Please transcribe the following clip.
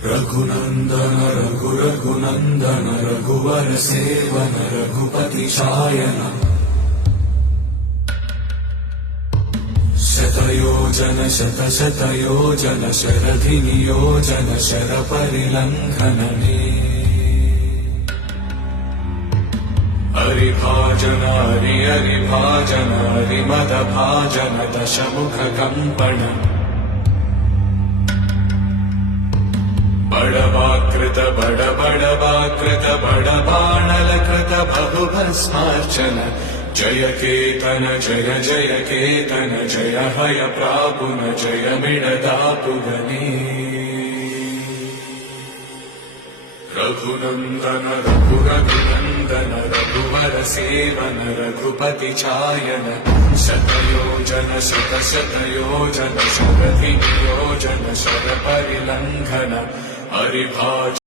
रघुनन्दन रघुनन्दन रघुवर सेवन रघुपति शायन शतयोजन शतशतयोजन शरधि नियोजन शरपरिलङ्घनने हरिभाजन हरिभाजन हरिमदभाजन दशमुख कम्पण बड़वाकृत बड़बाणलकृत बहुभस्मार्चन जय केतन जय जय केतन जय हय प्रापुन जय मिडदापुगने रघुनन्दन रघुनन्दन रघुवर सेवन रघुपति चायन शतयोजन शतशतयोजन शरधि नियोजन शरपरिलङ्घन हरिभाजन